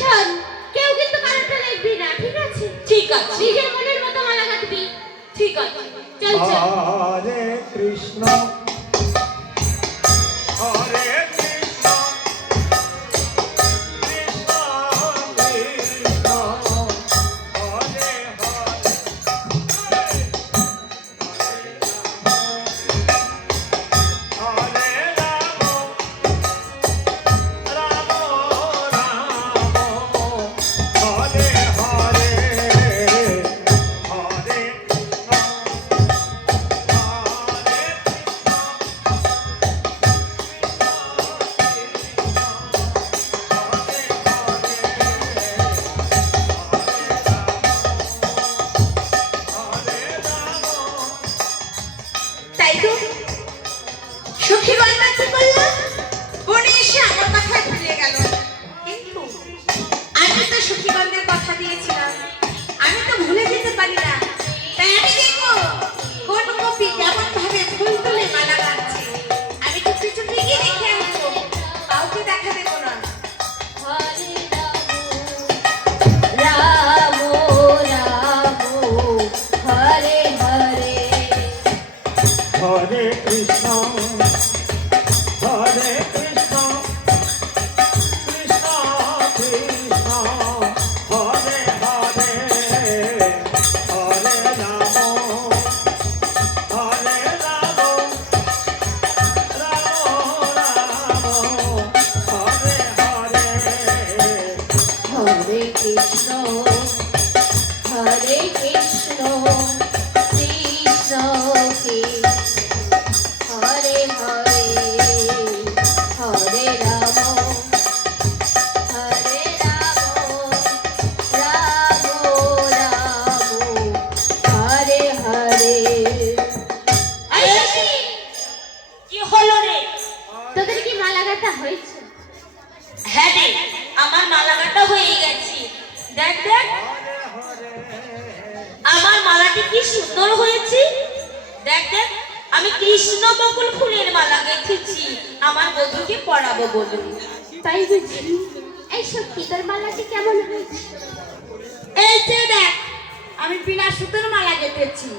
শোন, কেউ কিন্তু কারোরটা লিখবি না, ঠিক আছে? ঠিক আছে, নিজের মনের মতো মালা গাঁথবি। ঠিক আছে। চল চল। হরে কৃষ্ণ হরে কৃষ্ণ কৃষ্ণ কৃষ্ণ হরে হরে হরে রাম রাম রাম হরে হরে হরে কৃষ্ণ তাই তো সখীগণ কি করলো? বনে এসে আমার কথা ভুলে গেল। কিন্তু আমি তো সখীগণের কথা দিয়েছিলাম, আমি তো ভুলে যেতে পারি না। তাই আমি দেখবো কোন গোপী কেমন ভাবে ফুল তুলে মালা গাঁথছে। আমি তো কিছু গিয়ে দেখে আসবো, কাউকে দেখা দেবো না। হরে রাম রাম হরে হরে হরে কৃষ্ণ হরে কৃষ্ণ কৃষ্ণ কৃষ্ণ হরে হরে হরে রাম হরে রাম রাম রাম হরে হরে হরে কৃষ্ণ হরে কৃষ্ণ কৃষ্ণ কৃষ্ণ হরে হরে হরে রাম হরে রাম রাম রাম হরে হরে। এই সখী, কি হলো রে? তোদের কি মালা গাঁথা হয়েছে? হ্যাঁ রে, আমার মালা গাঁথা হয়ে গেছে। দেখ দেখ, আমার মালাটি কি সুন্দর হয়েছে। দেখ দেখ, আমি কৃষ্ণ বকুল ফুলের মালা গেঁথেছি আমার বধূকে পরাবো বলে। তাই বুঝি? এই সত্যি তোর মালাটি কেমন হয়েছে? এই যে দেখ, আমি বিনা সুতোর মালা গেঁথেছি।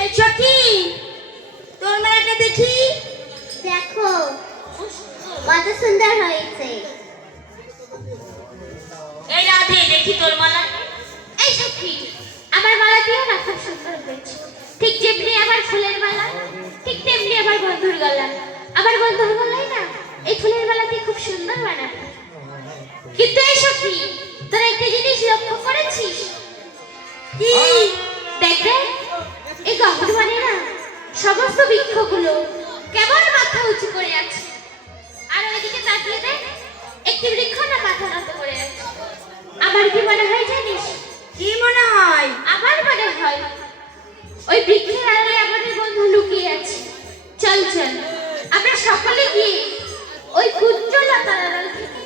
এই সখী, তোর মালাটা দেখি। দেখো কত সুন্দর হয়েছে। এই রাধে, দেখি তোর মালা। এই সত্যি আমার মালাটিও না খুব সুন্দর হয়েছে। ঠিক যেমনি আমার ফুলের মালা, ঠিক তেমনি আমার বন্ধুর গলা। আমার বন্ধুর গলায় না এই ফুলের মালাটি খুব সুন্দর বানাবে। কিন্তু এই সত্যি তোরা একটা জিনিস লক্ষ্য করেছিস? কি? দেখ দেখ, এই গহর মানে না সমস্ত বৃক্ষগুলো কেমন মাথা উঁচু করে আছে। আর ওইদিকে তাকিয়ে দেখ, একটি বৃক্ষ না মাথা নত করে আছে। আমার কি মনে হয় জানিস? কি মনে হয়? আমার মনে হয় ওই বৃক্ষের আড়ালে আমাদের বন্ধু লুকিয়ে আছে। চল চল, আমরা সকলে গিয়ে ওই কুঞ্জলতার আড়াল থেকে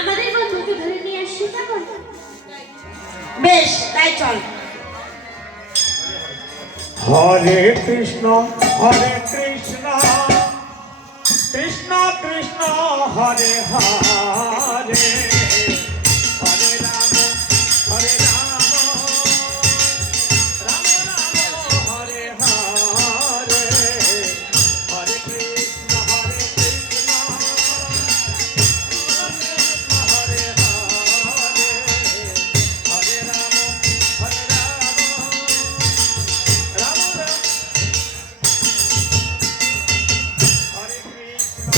আমাদের বন্ধুকে ধরে নিয়ে আসি। কেমন? বেশ, তাই চল। হরে কৃষ্ণ কৃষ্ণ কৃষ্ণ হরে হরে হরে রাম রাম রাম হরে হরে হরে কৃষ্ণ হরে হরে হরে রাম রাম রাম হরে কৃষ্ণ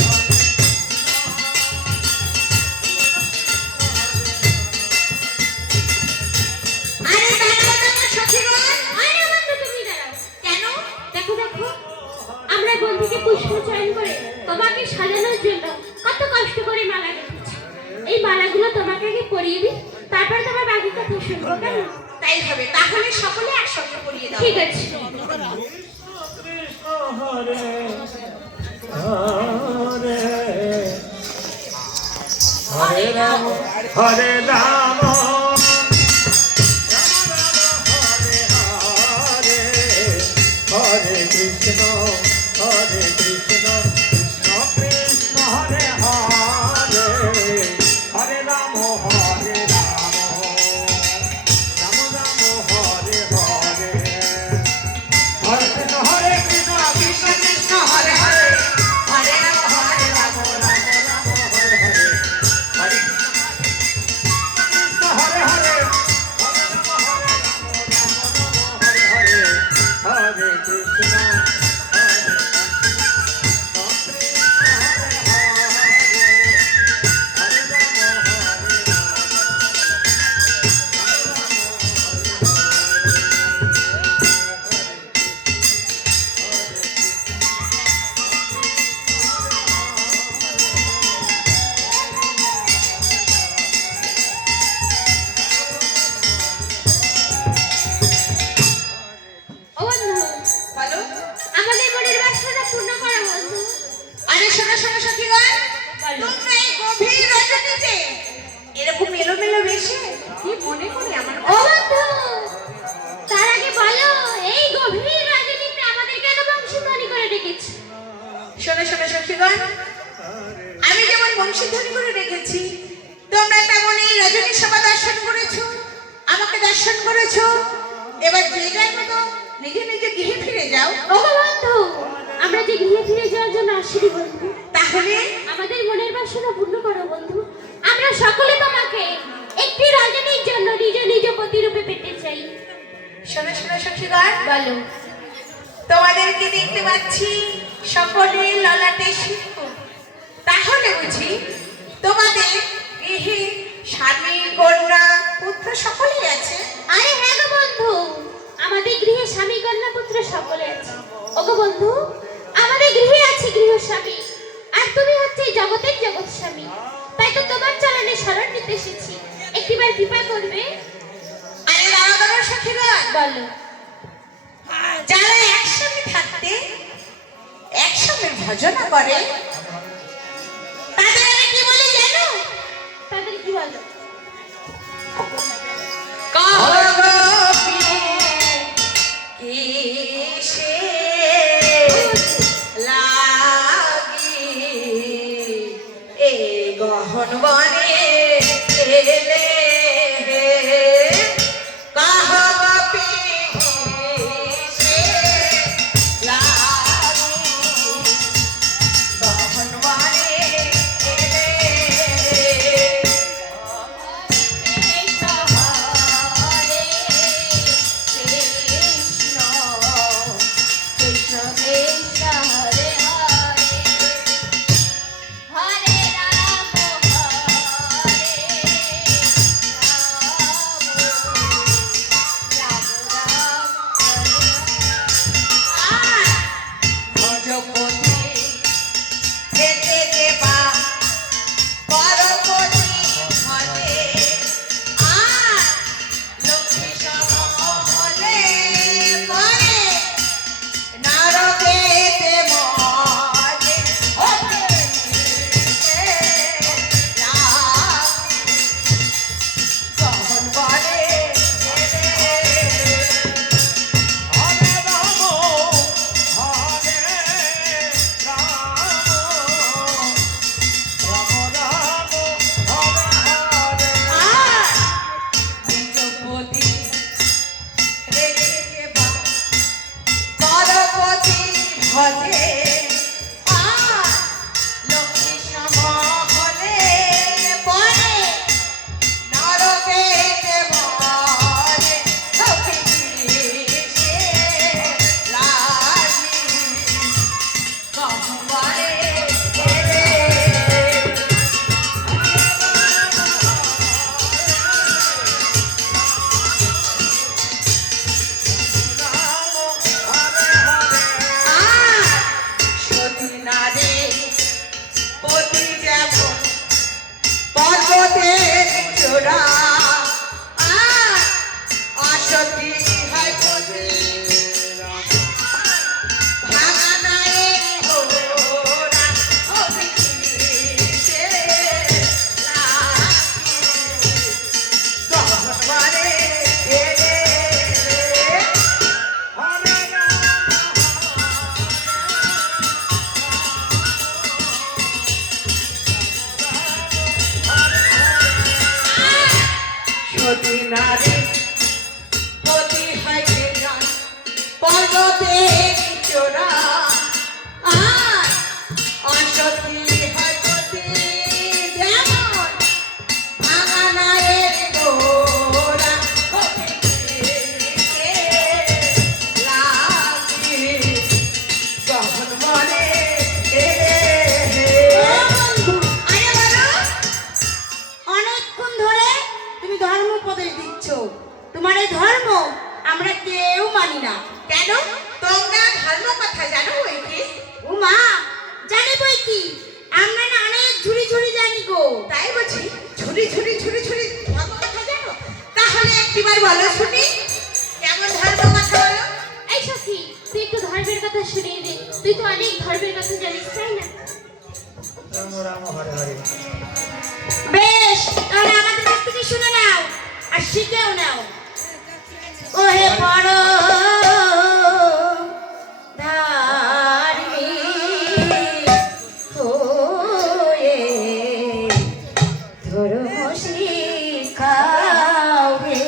আরে দাঁড়াও দাঁড়াও সখীগণ। আরে বন্ধু তুমি দাঁড়াও। কেন? দেখো দেখো, আমরা বন্ধুকে পুষ্প চয়ন করে তোমাকে সাজানোর জন্য কত কষ্ট করে মালা গেঁথেছি। এই মালাগুলো তোমাকে আগে পরিয়ে দিই, তারপর তোমার বাকি কথা শুনবো। কেমন? তাই হবে, তাহলে সকলে একসঙ্গে পড়িয়ে দাও। ঠিক আছে। কৃষ্ণ হরে হরে হরে রাম হরে রাম হরে হরে হরে কৃষ্ণ কৃষ্ণ কৃষ্ণ হরে হরে হরে রাম দর্শন করেছো, এবার যে যার মতো নিজে নিজে গৃহে ফিরে যাও। ওগো বন্ধু, আমরা যে গৃহে ফিরে যাওয়ার জন্য আসিনি বন্ধু, তাহলে আমাদের মনের বাসনা পূর্ণ করো বন্ধু। আমরা সকলে তোমাকে একটি রজনীর জন্য নিজ নিজ প্রতিরূপে পেতে চাই। শোনো শোনো সখীগণ, বলো। তোমাদেরকে দেখতে পাচ্ছি সকলে ললাটে সিঁদুর। তাহলে বুঝি তোমাদের গৃহে স্বামী, কন্যা, পুত্র সকলেই আছে? আরে হ্যাঁ গো বন্ধু, আমাদের গৃহে স্বামী, কন্যা, পুত্র সকলে আছে। ওগো বন্ধু, আমাদের গৃহে আছে গৃহস্বামী, আর তুমি হচ্ছে এই জগতের জগৎ স্বামী। তাই তো তোমার চরণে শরণ নিতে এসেছি, একটিবার কৃপা করবে। আরে দাঁড়াও সখীগণ, বলো। যারা একসঙ্গে থাকতে একসঙ্গে ভজনা করে তাদের আমি কি বলি জানো? তাদের কি বলো? কিসে লাগি এ গহন বনে এলে কাহবি কিসে লাগি গহন বনে এলে নারী পতি হাইতে যান পর্বতে চোরা আর অসতী হয়তী যেমন ভাঙা নায়ের গোরা লাগি কখন মনে অনেকক্ষণ ধরে তুমি ধর্ম উপদেশ দিচ্ছ। তোমার এই ধর্ম আমরা কেউ মানি না। কেন তোমরা ধর্ম কথা জানো বই কি? ও মা, জানি বই কি, আমরা না অনেক ঝুড়ি ঝুড়ি জানি গো। তাই বলছি ঝুরি ঝুরি ঝুরি ঝুরি ধর্ম কথা জানো? তাহলে একটিবার বলো শুনি কেমন ধর্ম কথা বলো। এই সখী, তুই একটু ধর্মের কথা শুনিয়ে দে। তুই তো অনেক ধর্মের কথা জানিস, তাই না? রাম রাম হরে হরে। বেশ, তাহলে আমাদের কাছ থেকে শুনে নাও আর শিখেও নাও। ওহে বড় ধার্মিক হয়ে ধর্ম শিখাও হে।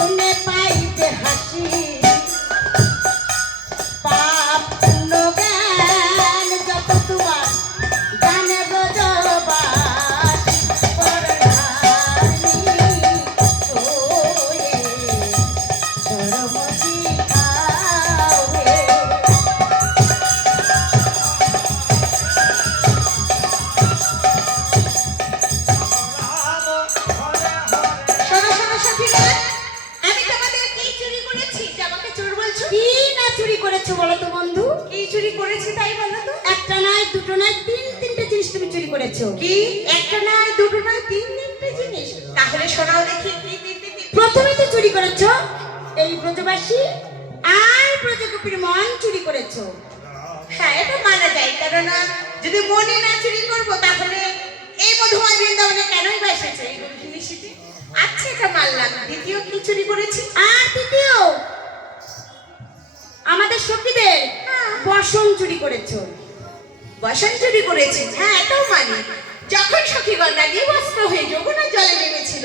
শুনে পাইতে হাসি পাপ পুণ্য জ্ঞান যত তোমার জানে ব্রজবাসী পরনারী হয়ে ধর্ম শিখাওয়ে। শোনো শোনো সখীগণ, আমি তোমাদের কি চুরি করেছি যে আমাকে চোর বলছো? কি না চুরি করেছো বলো তো বন্ধু? কি চুরি করেছি তাই বলো তো? একটা নয় দুটো নয় তিনটে জিনিস তুমি চুরি করেছো। কি একটা নয় দুটো নয় তিনটে জিনিস? তাহলে শোনাও দেখি কি তিনটে? প্রথমে তো চুরি করেছো এই ব্রজবাসী আর ব্রজগোপীর মন চুরি করেছো। হ্যাঁ, এটা মানা যায়, কেননা যদি মনে না চুরি করবো তাহলে এই মধুময় বৃন্দাবনে কেনই বা এসেছে এই রুক্মিণী সিটি? আচ্ছা, এটা মানলাম। দ্বিতীয় কি চুরি করেছি? আর তৃতীয় আমাদের সখীদের বসন চুরি করেছো। বসন চুরি করেছি, হ্যাঁ এটাও মানি। যখন সখীগণরা নিবস্ত্র হয়ে যমুনার জলে নেমেছিল,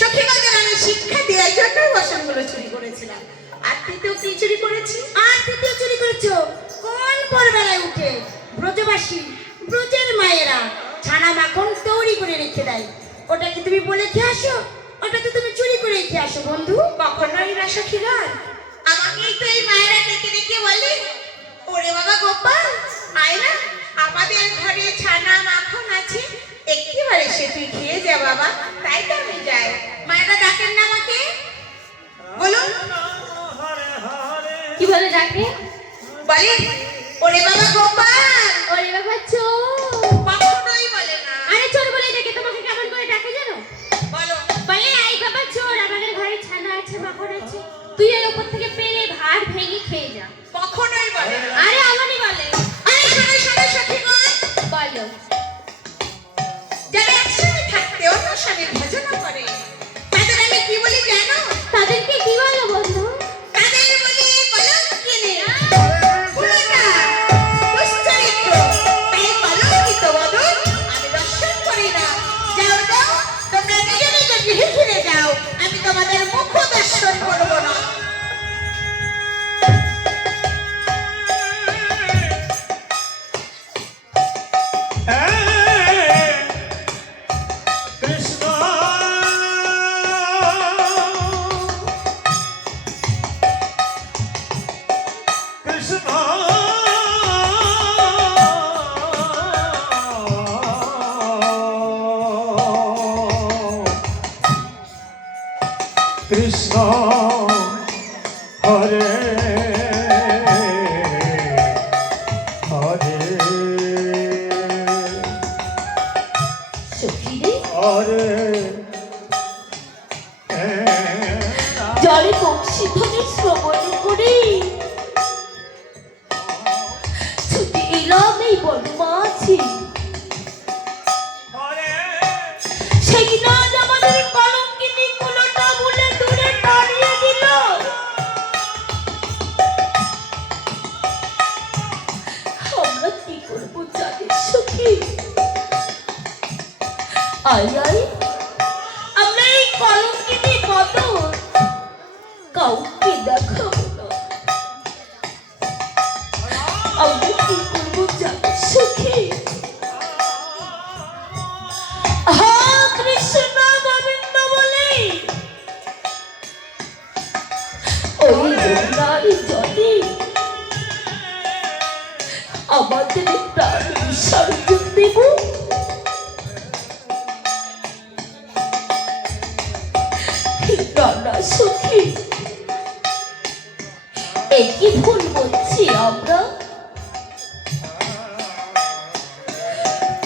সখীগণদের আমি শিক্ষা দেওয়ার জন্য বসনগুলো চুরি করেছিলাম। আর তৃতীয় কি চুরি করেছি? আর তৃতীয় চুরি করেছো কোন ভোরবেলায় উঠে ব্রজবাসী ব্রজের মায়েরা ছানা মাখন তৈরি করে রেখে দেয়, ওটা কি তুমি বলে খেয়ে আসো? ওটা তো তুমি চুরি করে খেয়ে আসো বন্ধু। কখনোই না সখীগণ, আমাকেই তো এই মায়েরা ডেকে ডেকে বলে, ওরে বাবা গোপাল, আয় না, আমাদের ঘরে ছানা মাখন আছে, একেবারে সে তুই খেয়ে যা বাবা। তাই তো আমি যাই। মায়েরা ডাকেন না আমাকে? বলুন, কি বলে ডাকে? বলে ওরে বাবা গোপাল। ওরে বাবা চোর। কখনোই বলে না। আরে চোর বলে ডাকে, তোমাকে কেমন করে ডাকে জানো? বলো। বলে আই বাবা চোর, আমাদের ঘরে ছানা আছে মাখন আছে, তুই এর উপর থেকে পেরে ভাত ভেঙে খেয়ে যা। কখনোই বলে না। আরে আমারই বলে। আরে শোনো শোনো সখীগণ, বলো। যারা একসঙ্গে থাকতে অন্য স্বামীর ভজনা করে তাদের আমি কি বলি জানো? তাদেরকে কি বলো বন্ধু? তাদের বলি কলঙ্কিনী, কুলটা, দুশ্চরিত্র। তাই কলঙ্কিত বদন আমি দর্শন করি না। যাও যাও, তোমরা নিজে নিজে গৃহে ফিরে যাও, আমি তোমাদের মুখ দর্শন করবো না। কৃষ্ণ কৃষ্ণ কৃষ্ণ হরে হরে সখীরে হরে জলে বংশী ধ্বনি শ্রবণ করে ছুটে এলাম এই বনমাঝি। সেই নাচ আমাদের কলঙ্কিনী কুলোটা বলে দূরে তাড়িয়ে দিল। আমরা কি করবো জানিস সখী? আয় আয়, আমরা এই কলঙ্কিনী বদন কাউকে দেখাবো না। আমরা কি করবো জানিস সখী? হা কৃষ্ণ গোবিন্দ বলে ওই যমুনার জলে আমাদের প্রাণ বিসর্জন দেব। না সখী, একই ভুল বলছি আমরা।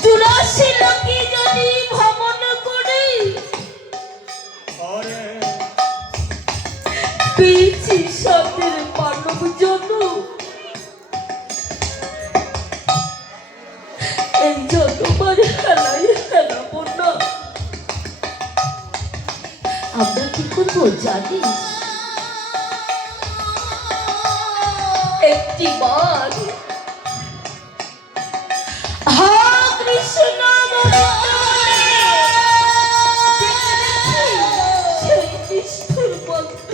84 লোকে যদি ভ্রমণ করে পেয়েছি সাদের মানব জন্ম, এই যতবার হেলাই হেলাবো না। আমরা কি করবো জানিস? একটি বার হা কৃষ্ণ সেই নিষ্ঠুর ভক্ত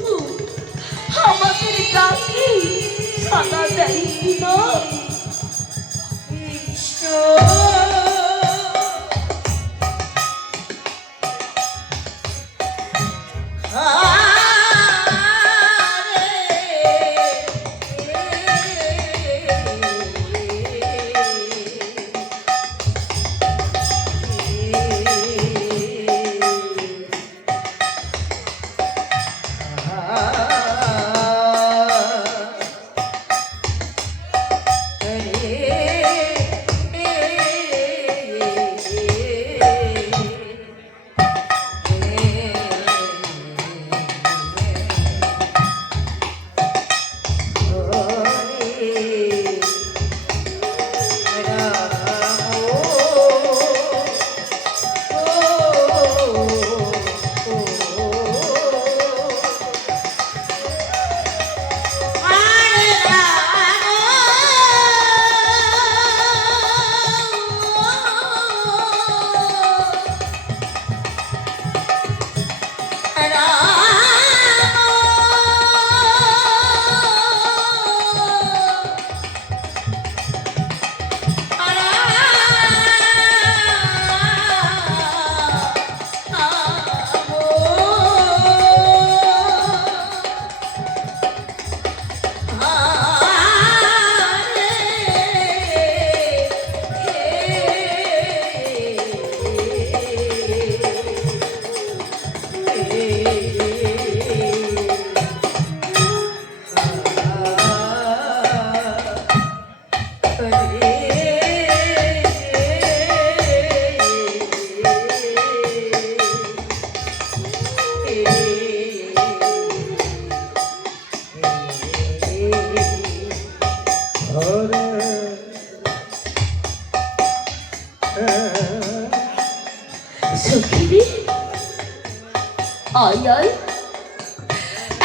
আয় আয়,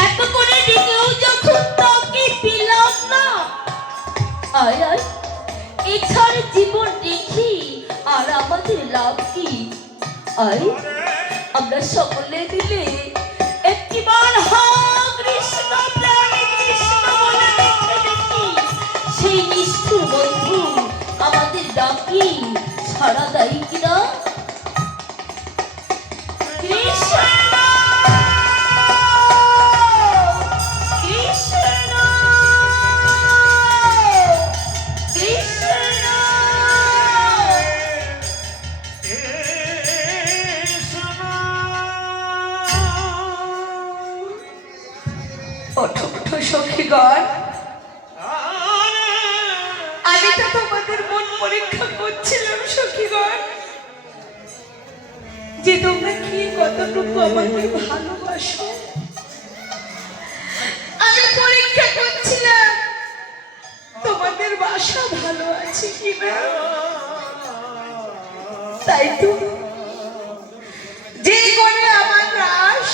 এত করে ডেকেও যখন তোকে পেলাম না, আয় আয়, এছাড়া জীবন রেখি আর আমাদের লাভ কি? আয়, আমরা সকলে মিলে একটিবার হা কৃষ্ণ প্রাণে কৃষ্ণ বলে দেখে দেখি সেই নিষ্ঠুর বন্ধু আমাদের ডাকি সাড়া দেয় কিনা। কৃষ্ণ কৃষ্ণ কৃষ্ণ। ওঠো ওঠো সখীগণ, আমি তো তোমাদের মন পরীক্ষা করছিলাম সখীগণ, যে তোমরা কি কতটুকু আমাকে ভালোবাসো। আমি পরীক্ষা করছিলাম তোমাদের বাসা ভালো আছে কিনা। তাই তো যে করে আমার রাস,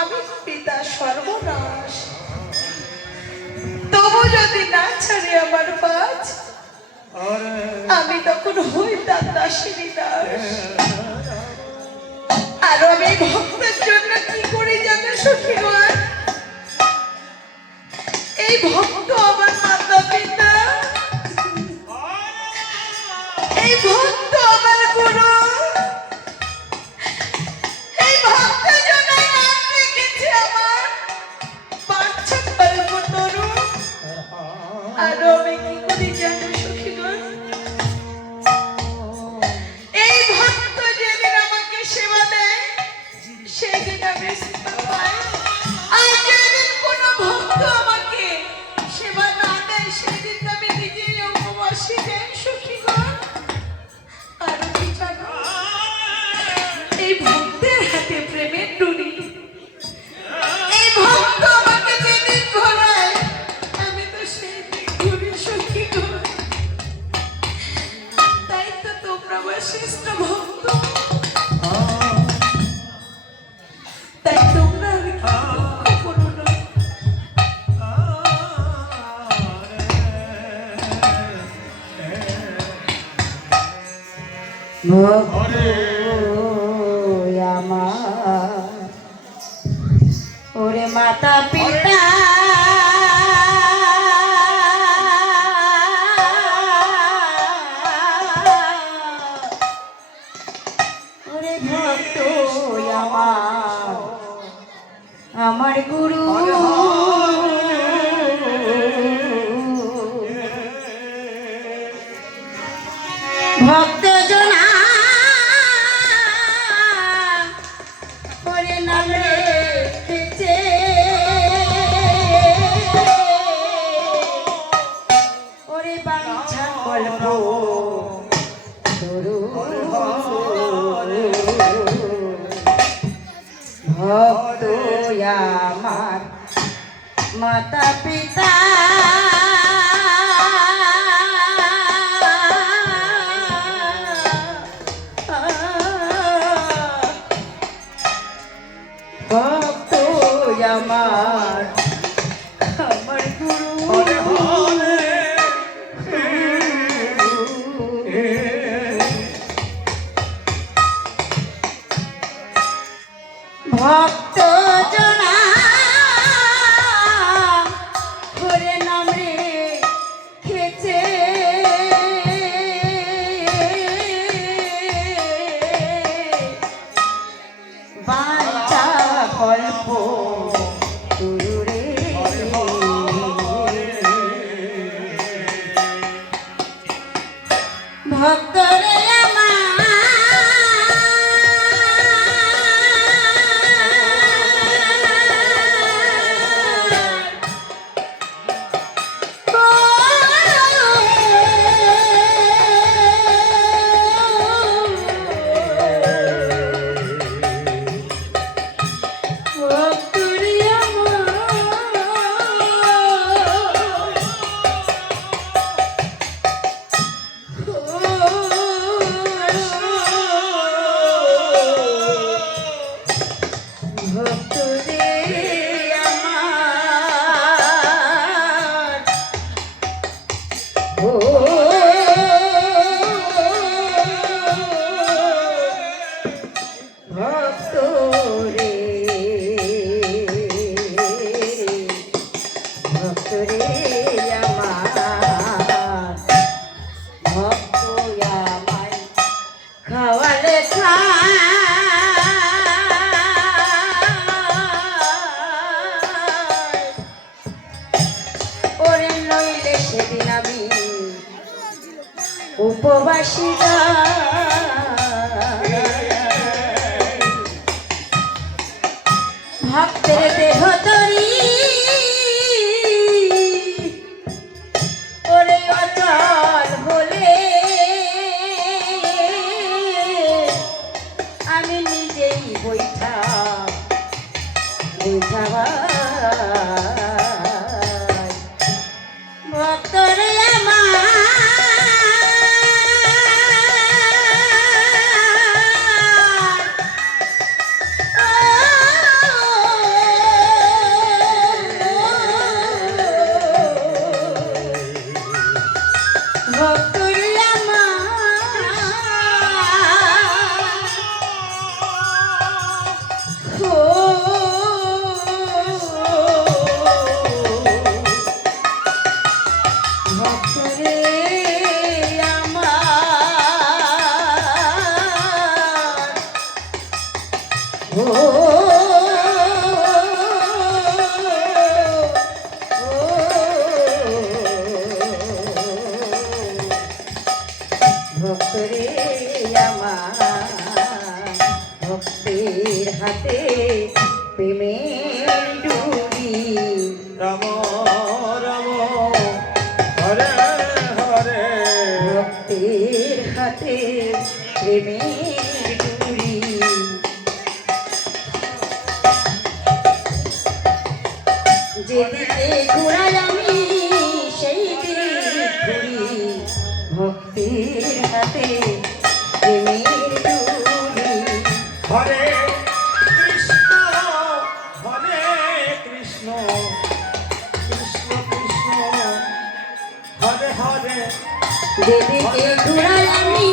আমি পিতা সর্বনাশ। তবু যদি না ছাড়ে আমার পাঁচ, আমি তখন হই তার দাসেরই দাস। আর আমি ভক্তের জন্য কি করি জানো সখীগণ? এই ভক্ত আমার মাতা পিতা, এই ভক্ত আমার গুরু, এই ভক্ত জন্য নাম রেখেছে আমার বাচ্চা কল্পতরু। আর আমি কি করি জানো সখীগণ? এই ভক্ত যেদিন আমাকে সেবা দেয় সেদিন আমি সেবা পাই, আর যেদিন কোনো ভক্ত আমাকে সেবা না দেয় সেদিন আমি নিজেই উপবাসী দেয় সখীগণ। আর কি জানো, এই ভক্তের হাতে প্রেমের ডুরি, এই ভক্ত আমাকে যেদিন ঘোরায় আমি তো সেই দিন ঘুরি সখীগণ। তাই তো তোমরা বশিষ্ঠ ভক্ত, তাই তোমরা আর কি দুঃখ করো না। ওরে মাতা পিতা ওরে ভক্ত আমার, আমার গুরু ভক্ত জনা ওরে নাম রেখেছে, ওরে বাঞ্ছা কল্প তরু ভক্ত আমার মাতা পিতা ভক্ত আমার, আমার গুরু ভক্ত জনা হরে নাম রেখেছে, বাঞ্ছা কল্প তরু রে ভক্ত রে ভক্ত রে ভক্ত রে আমার ভক্ত আমায় খাওয়ালে ওরে নইলে সেদিন আমি উপবাসী ভক্তের দেহ তরি ওরে অচল হলে আমি নিজেই বৈঠা ভক্তরে ভক্তরে ভক্তরে ভক্তরে আমার ভক্তের হাতে প্রেমের ডুরি রাম রাম হরে হরে ভক্তের হাতে প্রেমের ডুরি যেদিকে ঘুরাই আমি সেই দিক ঘুরি ভক্তির হাতে প্রেমের ডুরি হরে কৃষ্ণ কৃষ্ণ কৃষ্ণ হরে হরে যেদিকে ঘুরাই আমি